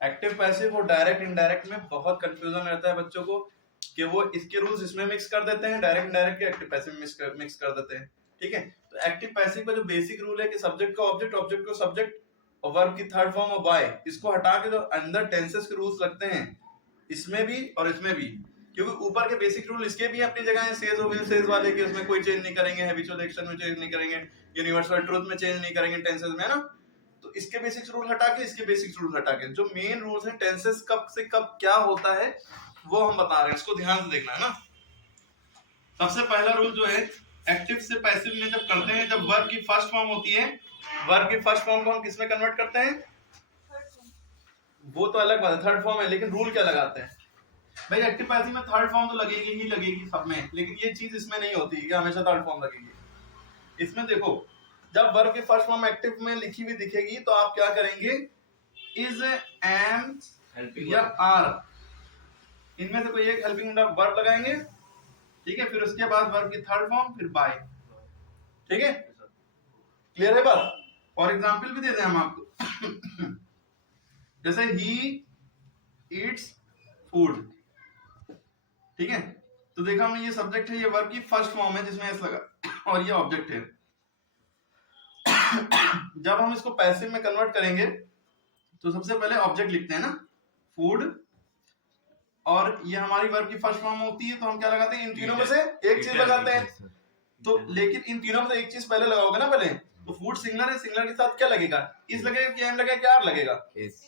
Active passive और direct indirect में बहुत कंफ्यूजन रहता है बच्चों को कि वो इसके रूल्स इसमें मिक्स कर देते हैं, डायरेक्ट इनडायरेक्ट के एक्टिव पैसिव में मिक्स कर देते हैं। ठीक है, तो एक्टिव पैसिव का जो बेसिक रूल है कि सब्जेक्ट का ऑब्जेक्ट, ऑब्जेक्ट को सब्जेक्ट और वर्ब की थर्ड फॉर्म और बाय, इसको हटा के जो अंदर टेंसेस के रूल्स लगते हैं इसमें भी और इसमें भी, क्योंकि ऊपर के बेसिक रूल इसके भी अपनी जगह है, सेज और विल सेज वाले के, उसमें कोई चेंज नहीं करेंगे, हैबिचुअल एक्शन में चेंज नहीं करेंगे, यूनिवर्सल ट्रुथ में चेंज नहीं करेंगे टेंसेस में, है ना। तो इसके बेसिक रूल हटा के इसके बेसिक रूल हटा के जो मेन रूल्स हैं टेंसेस कब से कब क्या होता है वो हम बता रहे हैं, इसको ध्यान से देखना है ना। सबसे पहला रूल जो है एक्टिव से पैसिव में जब करते हैं, जब वर्ब की फर्स्ट फॉर्म होती है, वर्ब की फर्स्ट फॉर्म को हम किसमें कन्वर्ट करते हैं, वो तो अलग बात है, थर्ड फॉर्म है, लेकिन रूल क्या लगाते हैं भाई, एक्टिव पैसिव में थर्ड फॉर्म तो लगेगी ही लगेगी सब में, लेकिन ये चीज इसमें नहीं होती कि हमेशा थर्ड फॉर्म लगेगी। इसमें देखो जब वर्ब की फर्स्ट फॉर्म एक्टिव में लिखी हुई दिखेगी तो आप क्या करेंगे, इज, एम या आर, इनमें से कोई एक हेल्पिंग वर्ब लगाएंगे। ठीक है, फिर उसके बाद वर्ब की थर्ड फॉर्म, फिर बाय। ठीक है, क्लियर है बात। और एग्जांपल भी दे दें हम आपको जैसे ही ईट्स फूड। ठीक है, तो देखा हमने ये सब्जेक्ट है, ये वर्ब की फर्स्ट फॉर्म है जिसमें एस लगा और ये ऑब्जेक्ट है। जब हम इसको पैसिव में कन्वर्ट करेंगे तो सबसे पहले ऑब्जेक्ट लिखते हैं ना, फूड, और ये हमारी वर्ब की फर्स्ट फॉर्म होती है, तो हम क्या लगाते हैं, इन तीनों में से एक चीज लगाते हैं। तो लेकिन इन तीनों में से एक चीज पहले लगाओगे ना पहले, तो फूड सिंगुलर है, सिंगुलर के साथ क्या लगेगा, इस लगेगा, क्या एम लगेगा, क्या आर लगेगा, इज।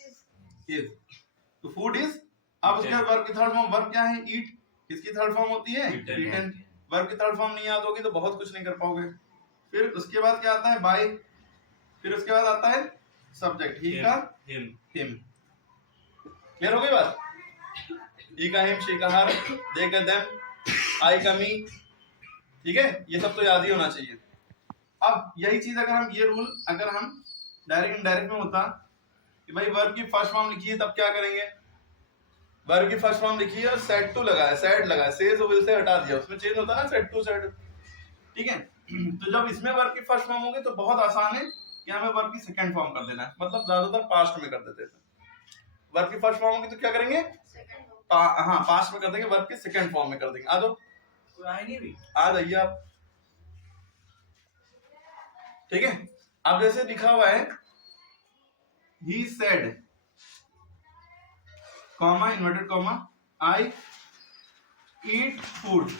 तो फूड इज। अब उसके बाद वर्ब की थर्ड फॉर्म, वर्ब क्या है, ईट, इसकी थर्ड फॉर्म होती है ईटन। वर्ब की थर्ड फॉर्म नहीं याद होगी तो बहुत कुछ नहीं कर पाओगे। फिर उसके बाद क्या आता है, बाय, फिर उसके बाद आता है सब्जेक्ट, ही का हिम। क्लियर हो गई बात, ही का हिम, शी का हर, दे का देम, आई का मी। ठीक है, ये सब तो याद ही होना चाहिए। अब यही चीज अगर हम, ये रूल अगर हम डायरेक्ट इनडायरेक्ट में होता कि भाई वर्ब की फर्स्ट फॉर्म लिखी है तब क्या करेंगे, वर्ब की फर्स्ट फॉर्म लिखी है और सेड टू लगाया, सेड लगाया, सेज और विल से हटा दिया, उसमें चेंज होता है ना, सेड टू सेड। ठीक है, तो जब इसमें वर्ब की फर्स्ट फॉर्म होगी तो बहुत आसान है कि हमें वर्ब की सेकंड फॉर्म कर देना है, मतलब ज्यादातर पास्ट में कर देते थे। वर्ब की फर्स्ट फॉर्म होगी तो क्या करेंगे, हाँ पास्ट में कर देंगे, वर्ब की सेकंड फॉर्म में कर देंगे। आ जाओ, आ जाइए आप। ठीक है, अब जैसे लिखा हुआ है he said, comma inverted comma, I eat food,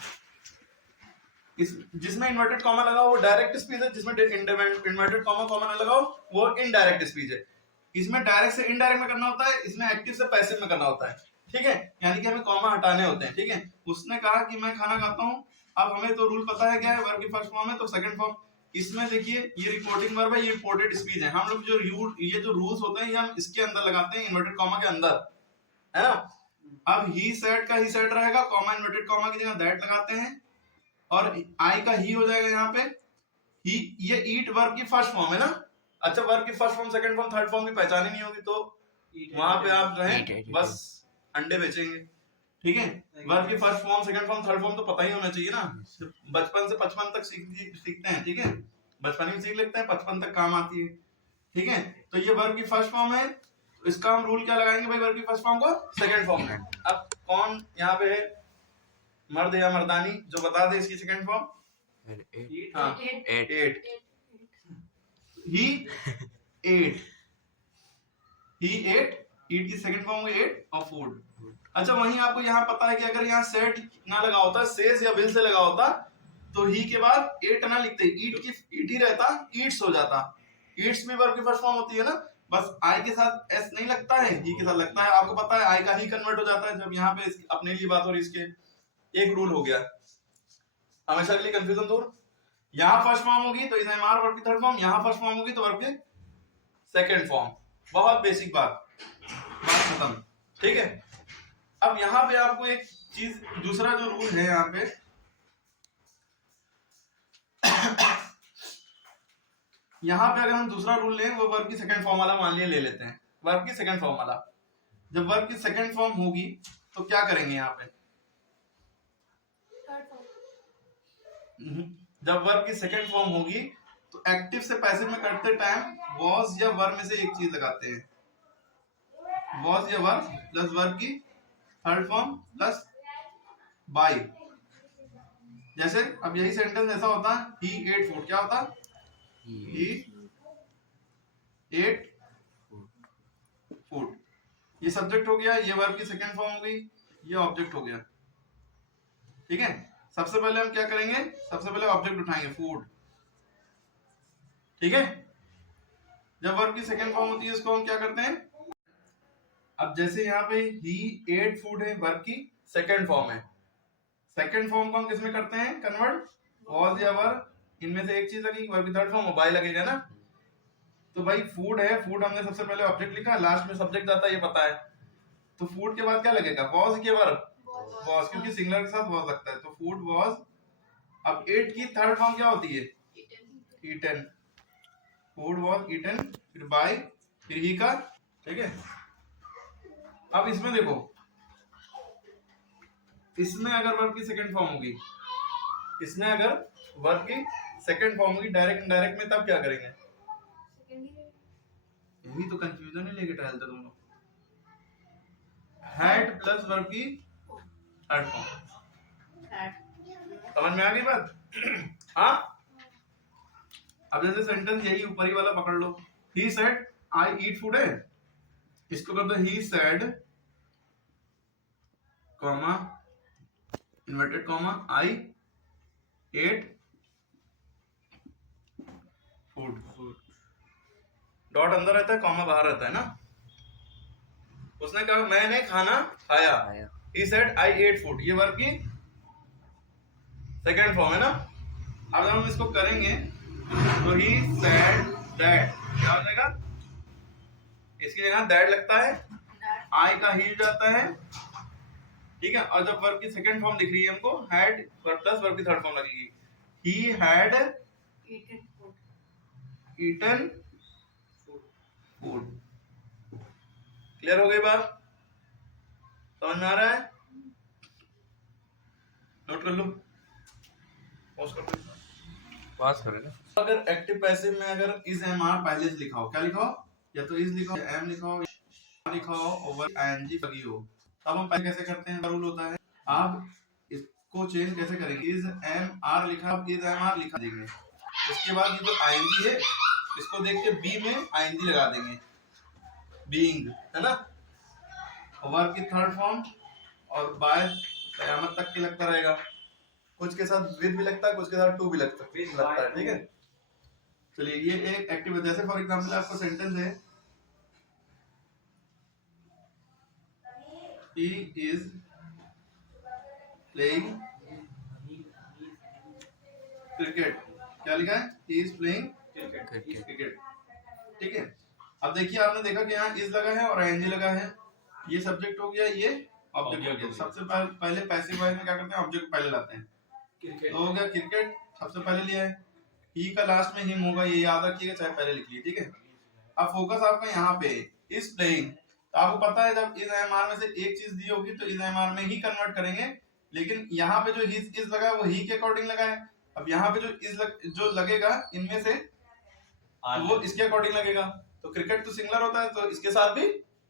इस जिसमें इन्वर्टेड कॉमा लगा वो डायरेक्ट स्पीच है, जिसमें इन्वर्टेड कॉमा कॉमा ना लगाओ वो इनडायरेक्ट स्पीच है। इसमें डायरेक्ट से इनडायरेक्ट में करना होता है, इसमें एक्टिव से पैसिव में करना होता है। ठीक है, यानी कि हमें कॉमा हटाने होते हैं। ठीक है, उसने कहा कि मैं खाना खाता हूँ, अब हमें तो रूल पता है क्या है, वर्ब की फर्स्ट फॉर्म है तो सेकंड फॉर्म। इसमें देखिए ये रिपोर्टिंग वर्ब है, ये रिपोर्टेड स्पीच है। हम लोग जो ये जो रूल्स होते हैं ये हम इसके अंदर लगाते हैं, इन्वर्टेड कॉमा के अंदर, है ना। अब ही सेड का ही सेड रहेगा, कॉमा इन्वर्टेड कॉमा की जगह दैट लगाते हैं, और आई का ही हो जाएगा यहाँ पे। ही, ये ईट वर्ब की फर्स्ट फॉर्म है ना। अच्छा, वर्ब की first form, second form, third form की पहचान ही नहीं होगी तो वहां पे आप जो है बस अंडे बेचेंगे। ठीक है, वर्ब की first form, second form, third form तो पता ही होना चाहिए ना, बचपन से 55 तक सीखते हैं। ठीक है, बचपन में सीख लेते हैं, 55 तक काम आती है। ठीक है, तो ये वर्ब की फर्स्ट फॉर्म है, तो इसका हम रूल क्या लगाएंगे भाई, वर्ब की फर्स्ट फॉर्म को सेकंड फॉर्म में। अब कौन यहाँ पे है मर्द या मर्दानी जो बता दे इसकी सेकंड फॉर्म, हाँ, एट, ही एट, ही एट, ईट की सेकंड फॉर्म है एट, और फूड। अच्छा, वहीं आपको यहाँ पता है कि अगर यहाँ सेड ना लगा होता, सेज या विल से लगा होता, तो ही के बाद एट ना लिखते, ईट ही रहता, ईट्स हो जाता। ईट्स भी वर्ब की फर्स्ट फॉर्म होती है ना, बस आई के साथ एस नहीं लगता है, ही के साथ लगता है। आपको पता है आई का ही कन्वर्ट हो जाता है जब यहाँ पे अपने लिए बात हो रही, इसके एक रूल हो गया हमेशा के लिए कंफ्यूजन दूर। यहाँ फर्स्ट फॉर्म होगी तो इज एम आर वर्ब की थर्ड फॉर्म, यहाँ फर्स्ट फॉर्म होगी तो वर्ब की सेकंड फॉर्म। बहुत बेसिक बात खत्म। ठीक है, अब यहाँ पे आपको एक चीज, दूसरा जो रूल है यहाँ पे यहाँ पे अगर हम दूसरा रूल लें, वो वर्ब की सेकंड फॉर्म वाला मान लिया, ले लेते हैं वर्ब की सेकंड फॉर्म वाला। जब वर्ब की सेकंड फॉर्म होगी तो क्या करेंगे यहाँ पे, जब वर्ब की सेकंड फॉर्म होगी तो एक्टिव से पैसिव में करते टाइम वॉज या वर्ब में से एक चीज लगाते हैं। वॉज या वर्ब प्लस वर्ब की थर्ड फॉर्म प्लस बाय। जैसे अब यही सेंटेंस ऐसा होता ही एट फूड, क्या होता ही एट फूड। ये सब्जेक्ट हो गया, ये वर्ब की सेकंड फॉर्म हो गई, ये ऑब्जेक्ट हो गया। ठीक है, सबसे पहले हम क्या करेंगे, सबसे पहले ऑब्जेक्ट उठाएंगे फूड। ठीक है, जब वर्ब की सेकंड फॉर्म होती है इसको हम क्या करते हैं, अब जैसे यहाँ पे ही एट फूड है, वर्ब की सेकंड फॉर्म है, सेकंड फॉर्म को हम किसमें करते हैं कन्वर्ट, वॉज या वर्ब, इनमें से एक चीज लगेगी, वर्ब की थर्ड फॉर्म बाय लगेगा ना। तो भाई फूड है, फूड हमने सबसे पहले ऑब्जेक्ट लिखा, लास्ट में सब्जेक्ट आता है ये पता है, तो फूड के बाद क्या लगेगा, वॉज के वर्ब वॉज, क्योंकि सिंगुलर के साथ वॉज लगता है, तो फूड वॉज। अब एट की थर्ड फॉर्म क्या होती है, ईटन, फूड वॉज ईटन, फिर बाय, फिर ही का। ठीक है, अब इसमें देखो, इसमें अगर वर्ब की सेकंड फॉर्म होगी, इसमें अगर वर्ब की सेकंड फॉर्म होगी डायरेक्ट इनडायरेक्ट में, तब क्या करेंगे, यही तो कंफ्यूजन है लेके टहलते तुम लोग। हैड प्लस वर्ब की थर्ड फॉर्म, समझ में आ गई बात। हाँ, अब जैसे सेंटेंस यही ऊपर ही वाला पकड़ लो, he said I eat food है, इसको कर दो ही said comma inverted comma I ate food, dot अंदर रहता है कॉमा बाहर रहता है ना। उसने कहा मैंने खाना खाया, he said I ate food, ये वर्ब की सेकंड फॉर्म है ना। अब जब हम इसको करेंगे तो he said that, क्या हो जाएगा, इसकी जगह दैट लगता है, आई का ही जाता है। ठीक है, और जब वर्ब की सेकंड फॉर्म दिख रही है हमको, हैड वर्ब प्लस वर्ब की थर्ड फॉर्म लगेगी, he had eaten food। Clear हो गई बात, समझ में आ रहा है, नोट कर लो, पॉज कर लो, पास करेगा। अगर एक्टिव पैसिव में अगर इज एम आर पहले से लिखा हो, क्या लिखा हो, या तो इज लिखा हो, एम लिखा हो, लिखा हो, ओवर आईएनजी लगी हो, तब हम पहले कैसे करते हैं, रूल होता है, आप इसको चेंज कैसे करेंगे, इज एम आर लिखा, इज एम आर लिखा देंगे, उसके बाद ये जो आईएनजी है इसको देख के बी में आईएनजी लगा देंगे, बीइंग है ना, वर्ब की थर्ड फॉर्म, और बाय कयामत तक के लगता रहेगा, कुछ के साथ विद भी लगता है, कुछ के साथ टू भी लगता है। ठीक है, चलिए ये एक एक्टिव, जैसे फॉर एग्जांपल आपको सेंटेंस है, he is playing cricket, क्या लिखा है, he is playing cricket। ठीक है, अब देखिए आपने देखा कि यहाँ इज लगा है और आईएनजी लगा है, ये सब्जेक्ट हो गया, ये ऑब्जेक्ट हो गया। सबसे पहले पैसिव वॉइस में क्या करते हैं, ऑब्जेक्ट पहले लाते हैं, तो हो गया क्रिकेट सबसे पहले लिया है, ही का लास्ट में हिम होगा, ये याद रखिएगा चाहे पहले लिख लिए। ठीक है, अब फोकस आपका यहाँ पे इज प्लेइंग, तो आपको पता है जब इज एम आर में से एक चीज दी होगी तो इज एम आर में ही कन्वर्ट करेंगे, लेकिन यहाँ पे जो इज लगा है वो ही के अकॉर्डिंग लगा है। अब यहाँ पे जो जो लगेगा इनमें से तो वो इसके अकॉर्डिंग लगेगा, तो क्रिकेट तो सिंगुलर होता है तो इसके साथ भी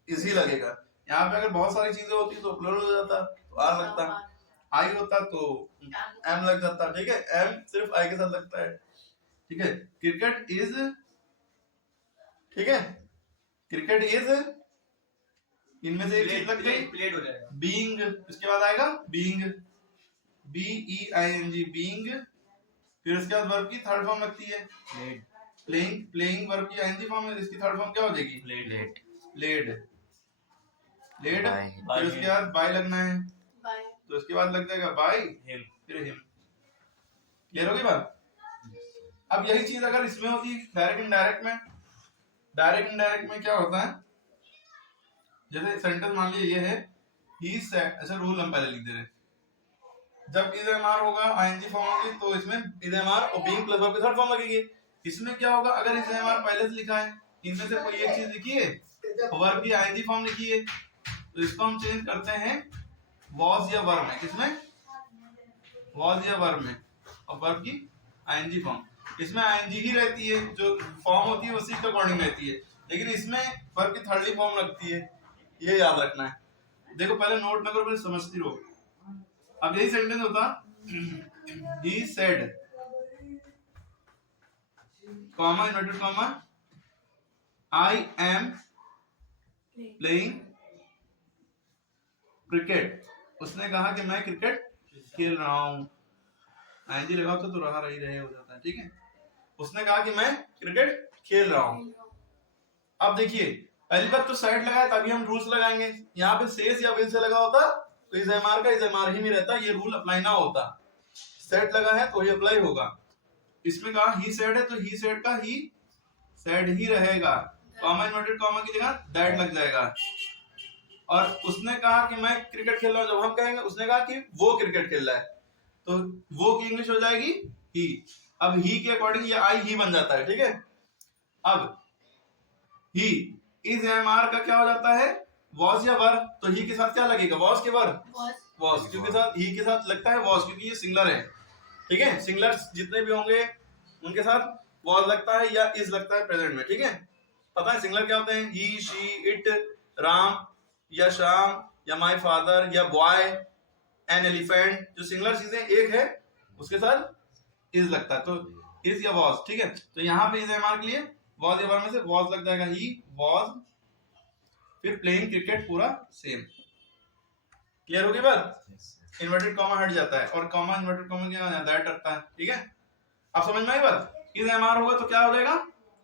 इज ही लगेगा। यहाँ पे अगर बहुत सारी चीजें होती तो प्लूरल हो जाता, तो आर लगता, आई होता तो एम लग जाता। ठीक है, एम सिर्फ आई के साथ लगता है। ठीक है, क्रिकेट इज, ठीक है, क्रिकेट इज, इनमें से एक चीज लग गई, प्लेट हो जाएगा, बीइंग, इसके बाद आएगा being, B E I N G, being, फिर उसके बाद वर्ब की थर्ड फॉर्म लगती है प्लेइंग, प्लेइंग वर्ब की आईएनजी फॉर्म है, इसकी थर्ड फॉर्म क्या हो जाएगी, प्लेट, लेड, लेड, फिर उसके बाद बाय लगना है, तो उसके बाद लग जाएगा बाय हिम, फिर हिम। क्लियर होगी बात। अब यही चीज अगर इसमें होती डायरेक्ट इनडायरेक्ट में, डायरेक्ट इनडायरेक्ट में क्या होता है, जैसे सेंटेंस मान लीजिए ये है, ही सेड, अच्छा रूल हम पहले लिख दे रहे हैं, जब इज एम आर होगा आईएनजी फॉर्म होगी तो इसमें इज एम आर और बीइंग प्लस वर्ब की थर्ड फॉर्म लगेगी। इसमें क्या होगा, अगर इज एम आर पहले से लिखा है, इनमें से कोई एक चीज लिखी है, वर्ब की आईएनजी फॉर्म लिखी है, तो इसको हम चेंज करते हैं वॉज या वर्ब में, किसमें, वॉज या वर्ब में, और वर्ब की आईएनजी फॉर्म, इसमें आईएनजी ही रहती है, जो फॉर्म होती है उसी के अकॉर्डिंग रहती है, लेकिन इसमें वर्ब की थर्ड फॉर्म लगती है। ये याद रखना है। देखो पहले नोट ना करो, पहले समझती रहो। अब यही सेंटेंस होता he said comma inverted comma I am playing cricket. उसने कहा कि मैं क्रिकेट खेल रहा हूं। आईएनजी लगाओ तो रहा रही रहे हो जाता है, ठीक है। उसने कहा कि मैं क्रिकेट खेल रहा हूं। अब देखिए पहली बात तो साइड लगाया तभी हम रूल्स लगाएंगे। यहाँ पे सेज या विल से लगा होता तो इज एमआर का इज एमआर ही में रहता, ये रूल अप्लाई ना होता। सेड लगा है तो ही अप्लाई होगा। इसमें कहा ही सेड है तो ही सेड का ही सेड ही रहेगा, कॉमा इन्वर्टेड कॉमा की जगह दैट लग जाएगा। और उसने कहा कि मैं क्रिकेट खेल रहा हूं, जब हम कहेंगे उसने कहा कि वो क्रिकेट खेल रहा है तो वो की इंग्लिश हो जाएगी ही। अब ही के अकॉर्डिंग ये आई ही बन जाता है, ठीक है। अब ही इज एमआर का क्या हो जाता है, वॉज या वर, तो ही के साथ क्या लगेगा, वॉज के वर, वॉज क्योंकि साथ ही के साथ लगता है वॉज क्योंकि ये सिंगुलर है, ठीक है। सिंगुलर जितने भी होंगे उनके साथ वॉज लगता है या इज लगता है प्रेजेंट में, ठीक है। पता है सिंगुलर क्या होते हैं, ही शी इट राम या श्याम या माय फादर या बॉय एन एलिफेंट। जो सिंगुलर चीजें एक है उसके साथ इज लगता है, तो इज या वॉज, ठीक है। तो यहाँ पे इज एमआर के लिए वॉज या वर में से वॉज लग जाएगा, ही वॉज, फिर प्लेइंग क्रिकेट पूरा सेम। क्लियर होगी बात। इन्वर्टेड कॉमा हट जाता है और कॉमा इन्वर्टेड कॉमा क्या दैट रखता है, ठीक है। अब समझ में आई बात। इज एमआर होगा तो क्या हो जाएगा,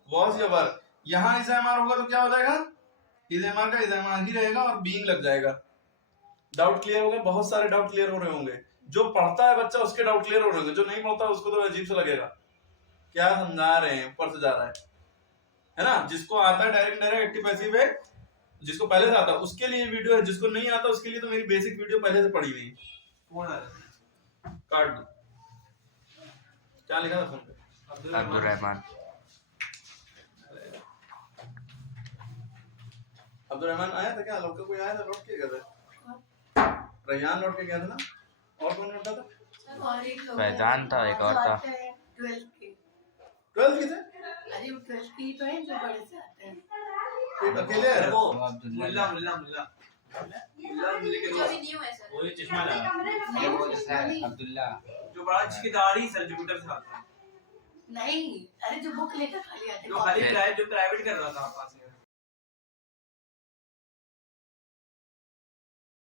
वॉज या वर। यहाँ इज एमआर होगा तो क्या हो जाएगा, इज एमआर का इज एमआर ही रहेगा और बीइंग लग जाएगा। डाउट क्लियर हो गए, बहुत सारे डाउट क्लियर हो रहे होंगे। जो पढ़ता है बच्चा उसके डाउट क्लियर हो रहे होंगे, जो नहीं पढ़ता उसको तो अजीब सा लगेगा, क्या समझा रहे हैं, ऊपर से जा रहा है ना। जिसको आता है डायरेक्ट एक्टिव पैसिव है, जिसको पहले से आता है उसके लिए वीडियो है, जिसको नहीं आता उसके लिए तो मेरी बेसिक वीडियो पहले से पड़ी हुई है। काट दो। क्या लिखा था फोन पे, अब्दुल रहमान। अब्दुल रहमान आया था क्या, लौट कोई आया था, लौट के गया था, रैयान लौट के गया था ना, और कौन लौटा था, फैजान था, एक और था 12 की थे। अरे वो 12 की तो है जो बड़े से आते हैं, एक अकेले है वो अब्दुल्ला जो अभी न्यू है सर, वो चश्मा लगा अब्दुल्ला जो बड़ा जिसकी दाढ़ी सर जुपिटर से आता है, नहीं, अरे जो बुक लेकर खाली आते जो खाली जो प्राइवेट कर रहा था पास में।